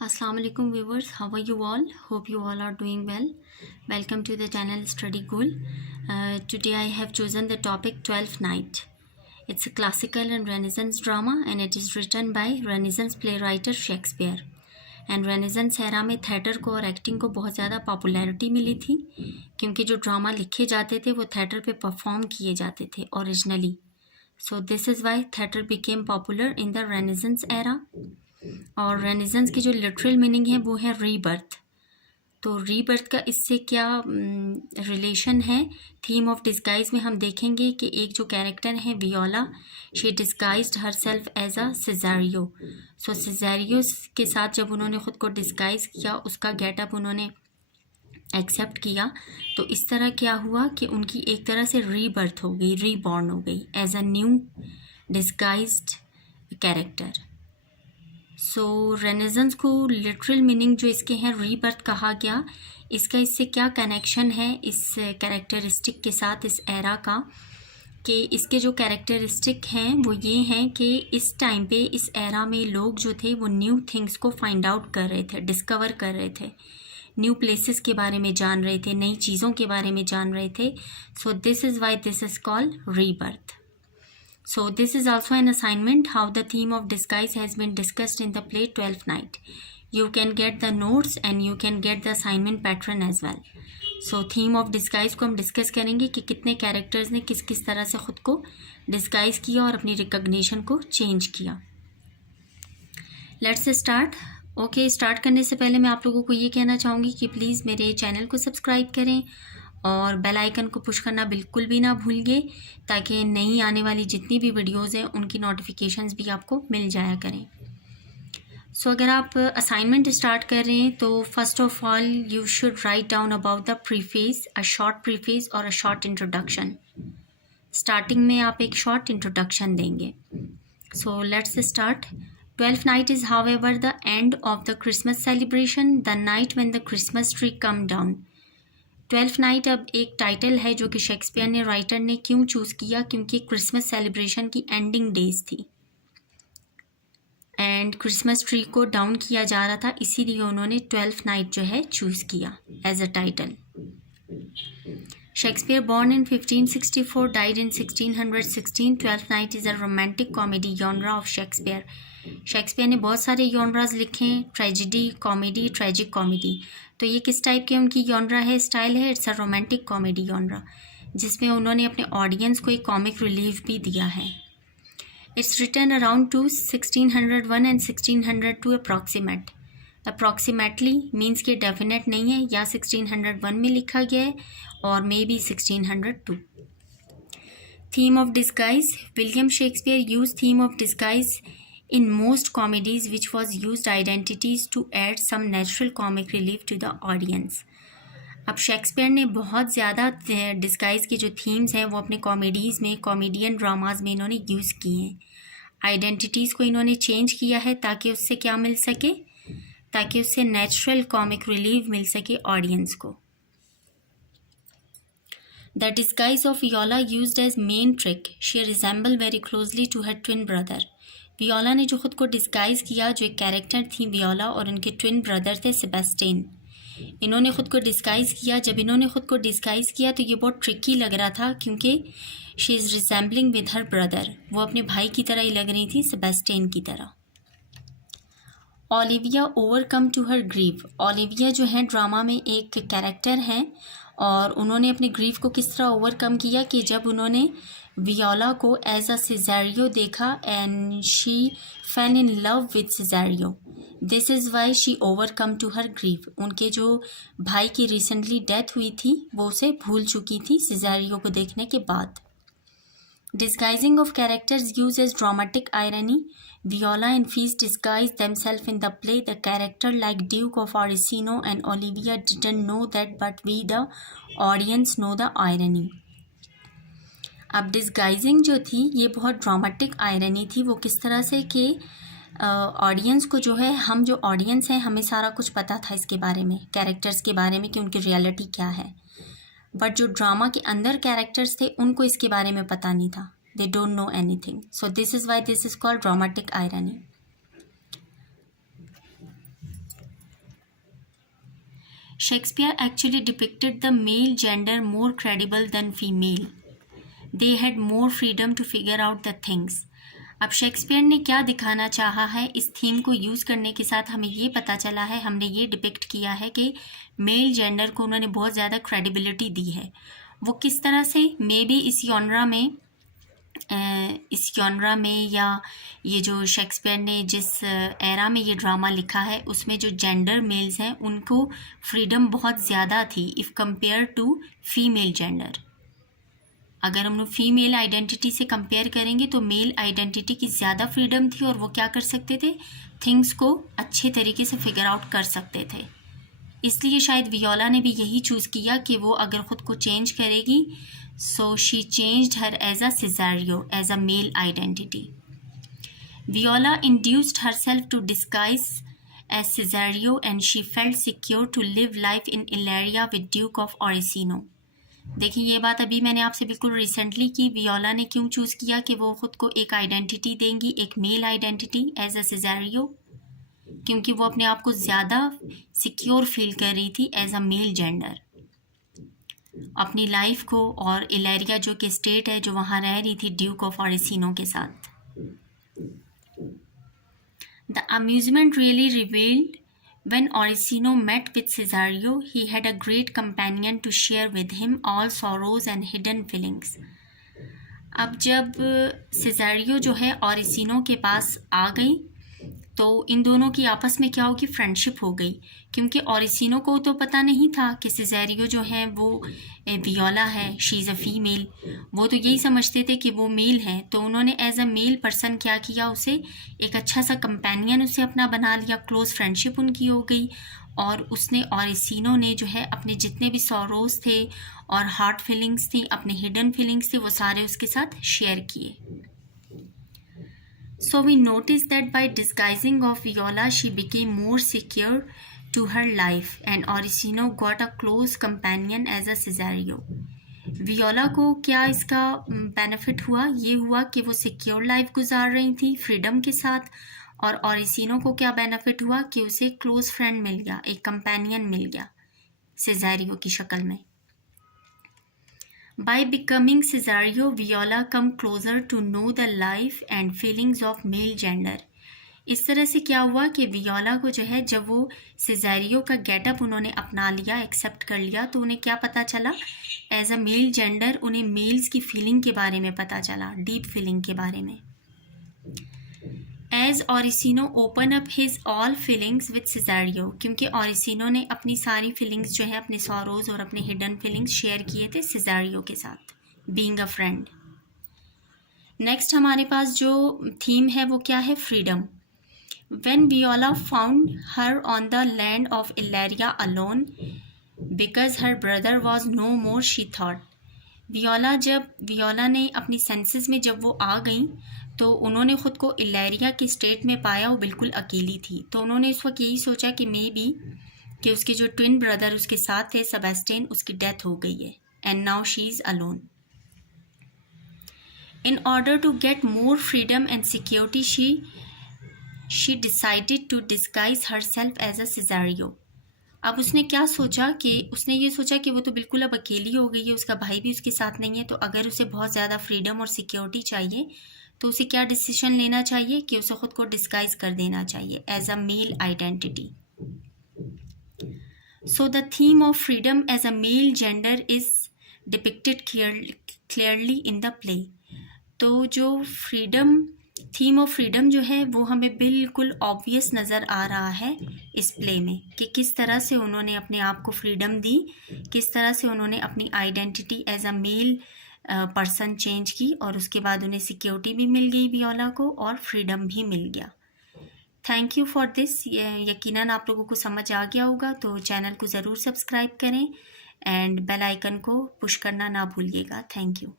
Assalamu alaikum viewers, how are you all? Hope you all are doing well. Welcome to the channel Study Ghoul. Today I have chosen the topic 12th Night. It's a classical and Renaissance drama and it is written by Renaissance playwright Shakespeare. And renaissance era में theatre को और acting को बहुत ज़्यादा popularity मिली थी क्योंकि जो drama लिखे जाते थे वो थिएटर पे परफॉर्म किए जाते थे originally. So this is Y theatre became popular in the renaissance era. और रेनेसेंस की जो लिटरल मीनिंग है वो है रीबर्थ. तो रीबर्थ का इससे क्या रिलेशन है, थीम ऑफ डिस्गाइज में हम देखेंगे कि एक जो कैरेक्टर है Viola, she disguised her self as a Cesario. So Cesario के साथ जब उन्होंने ख़ुद को डिस्गाइज किया, उसका गेटअप उन्होंने एक्सेप्ट किया, तो इस तरह क्या हुआ कि उनकी एक तरह से रीबर्थ हो गई, रीबॉर्न हो गई as a new disguised character. So renaissance को लिटरल मीनिंग जो इसके हैं रीबर्थ कहा गया. इसका इससे क्या कनेक्शन है इस कैरेक्टरिस्टिक के साथ, इस एरा का, कि इसके जो कैरेक्टरिस्टिक हैं वो ये हैं कि इस टाइम पे इस एरा में लोग जो थे वो न्यू थिंग्स को फाइंड आउट कर रहे थे, डिस्कवर कर रहे थे, न्यू प्लेसेस के बारे में जान रहे थे, नई चीज़ों के बारे में जान रहे थे. So this is why this is called rebirth. So this is also an assignment how the theme of disguise has been discussed in the play 12th Night. You can get the notes and you can get the assignment pattern as well. So theme of disguise को हम discuss करेंगे कि कितने characters ने किस किस तरह से ख़ुद को डिस्गाइज किया और अपनी रिकग्निशन को चेंज किया. Let's start. ओके, स्टार्ट करने से पहले मैं आप लोगों को ये कहना चाहूँगी कि प्लीज़ मेरे चैनल को सब्सक्राइब करें और बेल आइकन को पुश करना बिल्कुल भी ना भूलिए ताकि नई आने वाली जितनी भी वीडियोस हैं उनकी नोटिफिकेशंस भी आपको मिल जाया करें. सो अगर आप असाइनमेंट स्टार्ट कर रहे हैं तो first of all you should write down about the preface, a short preface और अ शॉर्ट इंट्रोडक्शन. स्टार्टिंग में आप एक शॉर्ट इंट्रोडक्शन देंगे. So let's start. 12th night is however the end of the Christmas celebration, the night when the Christmas tree come down. 12th night अब एक title है जो कि शेक्सपियर ने, राइटर ने क्यों चूज़ किया, क्योंकि क्रिसमस सेलिब्रेशन की एंडिंग डेज थी एंड क्रिसमस ट्री को डाउन किया जा रहा था, इसीलिए उन्होंने 12th नाइट जो है चूज़ किया as a title. Shakespeare born in 1564, died in 1616. 12th night is a romantic comedy genre of Shakespeare. Shakespeare ने बहुत सारे जॉनराज लिखे हैं, ट्रेजिडी, कॉमेडी, ट्रेजिक कॉमेडी. तो ये किस टाइप के उनकी जॉनरा है, स्टाइल है? It's a romantic comedy genre, जिसमें उन्होंने अपने ऑडियंस को एक कॉमिक रिलीफ भी दिया है. It's written around to 1601 and 1602 approximate. Approximately means कि डेफिनेट नहीं है, या 1601 में लिखा गया है और maybe 1602. Theme of disguise. William Shakespeare use theme of disguise in most comedies which was used identities to add some natural comic relief to the audience. अब शेक्सपियर ने बहुत ज़्यादा डिस्गाइज के जो थीम्स हैं वो अपने कॉमेडीज़ में, कॉमेडियन ड्रामाज में इन्होंने यूज़ किए हैं. आइडेंटिटीज़ को इन्होंने चेंज किया है ताकि उससे क्या मिल सके, ताकि उससे नेचुरल कॉमिक रिलीफ मिल सके ऑडियंस को. The disguise of Viola used as main trick. She resembled very closely to her twin brother. Viola ने जो ख़ुद को डिस्गाइज़ किया, जो एक कैरेक्टर थी वियोला और उनके ट्विन ब्रदर थे सेबेस्टियन. इन्होंने ख़ुद को डिस्गाइज़ किया. जब इन्होंने ख़ुद को डिस्गाइज़ किया तो ये बहुत ट्रिकी लग रहा था क्योंकि she is resembling with her brother. वो अपने भाई की तरह ही लग रही थी, सेबेस्टियन की तरह. Olivia overcome to her grief. Olivia जो है ड्रामा में एक कैरेक्टर हैं और उन्होंने अपने ग्रीफ को किस तरह ओवरकम किया कि जब उन्होंने वियोला को एज अ सिज़ारियो देखा and she fell in love with Cesario. This is why she overcome to her grief. उनके जो भाई की रिसेंटली डेथ हुई थी वो उसे भूल चुकी थी सिज़ारियो को देखने के बाद. Disguising of characters use as dramatic irony. Viola and Feast disguised themselves in the play. The character like Duke of Orsino and Olivia didn't know that, but we the audience know the irony. अब डिस्गाइजिंग जो थी ये बहुत dramatic irony थी. वो किस तरह से कि ऑडियंस को जो है, हम जो ऑडियंस हैं हमें सारा कुछ पता था इसके बारे में, कैरेक्टर्स के बारे में कि उनकी रियलिटी क्या है, बट जो ड्रामा के अंदर कैरेक्टर्स थे उनको इसके बारे में पता नहीं था. They don't know anything. So this is why this is called dramatic irony. Shakespeare actually depicted the male gender more credible than female. They had more freedom to figure out the things. अब Shakespeare ने क्या दिखाना चाहा है इस theme को use करने के साथ हमें ये पता चला है, हमने ये डिपिक्ट किया है कि मेल जेंडर को उन्होंने बहुत ज़्यादा क्रेडिबिलिटी दी है। वो किस तरह से, मे बी इस जॉनरा में या ये जो शेक्सपियर ने जिस एरा में ये ड्रामा लिखा है उसमें जो जेंडर मेल्स हैं उनको फ्रीडम बहुत ज़्यादा थी if compare to female gender. अगर हम लोग फीमेल आइडेंटिटी से कंपेयर करेंगे तो मेल आइडेंटिटी की ज़्यादा फ्रीडम थी और वो क्या कर सकते थे, थिंग्स को अच्छे तरीके से फिगर आउट कर सकते थे। इसलिए शायद वियोला ने भी यही चूज़ किया कि वो अगर ख़ुद को चेंज करेगी, so she changed her as a Cesario, as a male identity. Viola induced herself to disguise as Cesario and she felt secure to live life in Illyria with Duke of Orsino. देखिए ये बात अभी मैंने आपसे बिल्कुल recently की, Viola ने क्यों चूज़ किया कि वो ख़ुद को एक आइडेंटिटी देंगी, एक मेल आइडेंटिटी एज अ सिज़ारियो, क्योंकि वो अपने आप को ज़्यादा सिक्योर फील कर रही थी एज अ मेल जेंडर अपनी लाइफ को, और इलेरिया जो कि स्टेट है जो वहाँ रह रही थी ड्यूक ऑफ ओरिसिनो के साथ। The amusement really revealed When Orsino met with Cesario, he had a great companion to share with him all sorrows and hidden feelings. अब जब सिज़ारियो जो है ओरिसिनो के पास आ गई तो इन दोनों की आपस में क्या होगी, फ्रेंडशिप हो गई, क्योंकि ओरिसिनो को तो पता नहीं था कि सिज़ारियो जो है वो वियोला है, शी इज़ अ फीमेल। वो तो यही समझते थे कि वो मेल है, तो उन्होंने एज अ मेल पर्सन क्या किया, उसे एक अच्छा सा कंपेनियन उसे अपना बना लिया, क्लोज फ्रेंडशिप उनकी हो गई। और उसने ओरिसिनो ने जो है अपने जितने भी सॉरोज थे और हार्ट फीलिंग्स थी, अपने हिडन फीलिंग्स थे, वो सारे उसके साथ शेयर किए। So we noticed that by disguising of Viola, she became more secure to her life, and Orsino got a close companion as a Cesario. Viola को क्या इसका बेनिफिट हुआ, ये हुआ कि वो सिक्योर लाइफ गुजार रही थी फ्रीडम के साथ, और ओरिसिनो को क्या बेनिफिट हुआ कि उसे क्लोज फ्रेंड मिल गया, एक कंपेनियन मिल गया सिज़ारियो की शक्ल में। By becoming Cesario, Viola come closer to know the life and feelings of male gender. इस तरह से क्या हुआ कि वियोला को जो है जब वो सिज़ारियो का गेटअप उन्होंने अपना लिया, एक्सेप्ट कर लिया, तो उन्हें क्या पता चला, एज अ मेल जेंडर उन्हें मेल्स की फीलिंग के बारे में पता चला, डीप फीलिंग के बारे में। As Orsino open up his all feelings with Cesario, क्योंकि ओरिसिनो ने अपनी सारी फीलिंग्स जो है, अपने सॉरोज और अपने हिडन फीलिंग्स शेयर किए थे सिज़ारियो के साथ, बीइंग अ फ्रेंड। नेक्स्ट हमारे पास जो थीम है वो क्या है, freedom. When Viola found her on the land of Illyria alone because her brother was no more, she thought. Viola ने अपनी सेंसेस में जब वो आ गई तो उन्होंने ख़ुद को इलेरिया की स्टेट में पाया, वो बिल्कुल अकेली थी। तो उन्होंने इस वक्त यही सोचा कि मे बी कि उसके जो ट्विन ब्रदर उसके साथ थे सेबेस्टियन, उसकी डेथ हो गई है, and now she is alone. In order to get more freedom and security she decided to disguise her self as a Cesario. अब उसने क्या सोचा कि उसने ये सोचा कि वो तो बिल्कुल अब अकेली हो गई है, उसका भाई भी उसके साथ नहीं है, तो अगर उसे बहुत ज़्यादा फ्रीडम और सिक्योरिटी चाहिए तो उसे क्या डिसीजन लेना चाहिए कि उसे ख़ुद को डिस्गाइज कर देना चाहिए as a male identity. So the theme of freedom as a male gender is depicted clearly in the play. तो जो थीम ऑफ फ्रीडम जो है वो हमें बिल्कुल ऑब्वियस नज़र आ रहा है इस प्ले में, कि किस तरह से उन्होंने अपने आप को फ्रीडम दी, किस तरह से उन्होंने अपनी identity as a male person change की, और उसके बाद उन्हें सिक्योरिटी भी मिल गई वियोला को, और फ्रीडम भी मिल गया। Thank you for this. यकीनन आप लोगों को समझ आ गया होगा, तो चैनल को ज़रूर सब्सक्राइब करें एंड बेल आइकन को पुश करना ना भूलिएगा। Thank you.